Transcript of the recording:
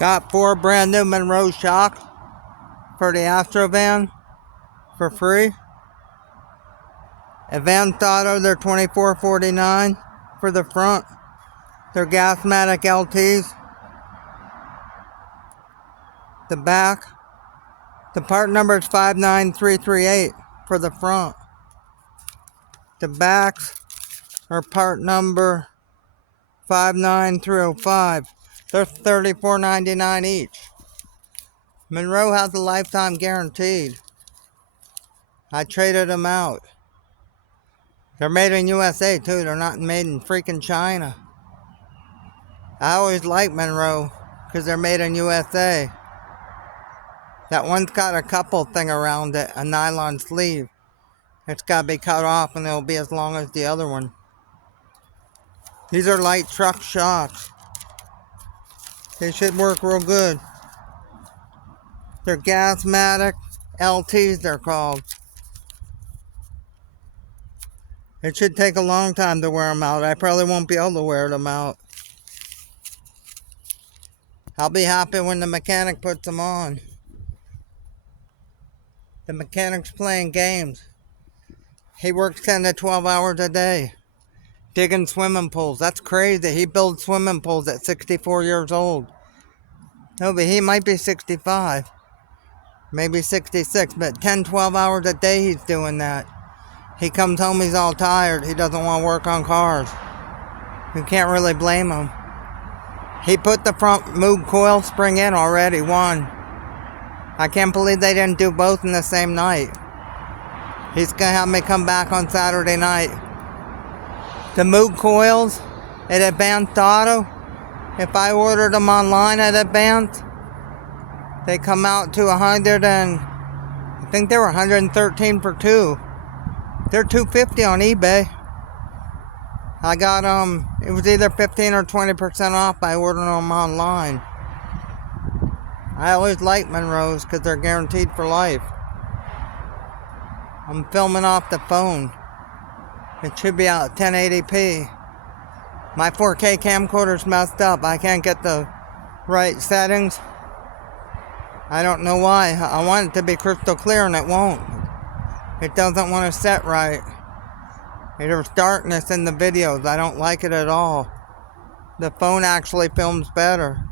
Got 4 brand new Monroe shocks for the Astro van for free. Advanced Auto, they're $24.49 for the front. They're Gasmatic LTs. The back, the part number is 59338 for the front. The backs are part number 59305. They're $34.99 each. Monroe has a lifetime guaranteed. I traded them out. They're made in USA too. They're not made in freaking China. I always like Monroe because they're made in USA. That one's got a couple thing around it, a nylon sleeve. It's got to be cut off and it'll be as long as the other one. These are light truck shocks. They should work real good. They're Gasmatic LTs, they're called. It should take a long time to wear them out. I probably won't be able to wear them out. I'll be happy when the mechanic puts them on. The mechanic's playing games. He works 10 to 12 hours a day digging swimming pools. That's crazy. He builds swimming pools at 64 years old. No, but he might be 65. Maybe 66. But 10, 12 hours a day he's doing that. He comes home, he's all tired. He doesn't want to work on cars. You can't really blame him. He put the front Moog coil spring in already, one. I can't believe they didn't do both in the same night. He's going to have me come back on Saturday night. The Moog coils at Advanced Auto, if I ordered them online at Advanced, they come out to I think they were 113 for 2. They're $250 on eBay. I got it was either 15 or 20% off by ordering them online. I always like Monroe's because they're guaranteed for life. I'm filming off the phone. It should be out 1080p. My 4K camcorder's messed up. I can't get the right settings. I don't know why. I want it to be crystal clear and it won't. It doesn't want to set right. There's darkness in the videos. I don't like it at all. The phone actually films better.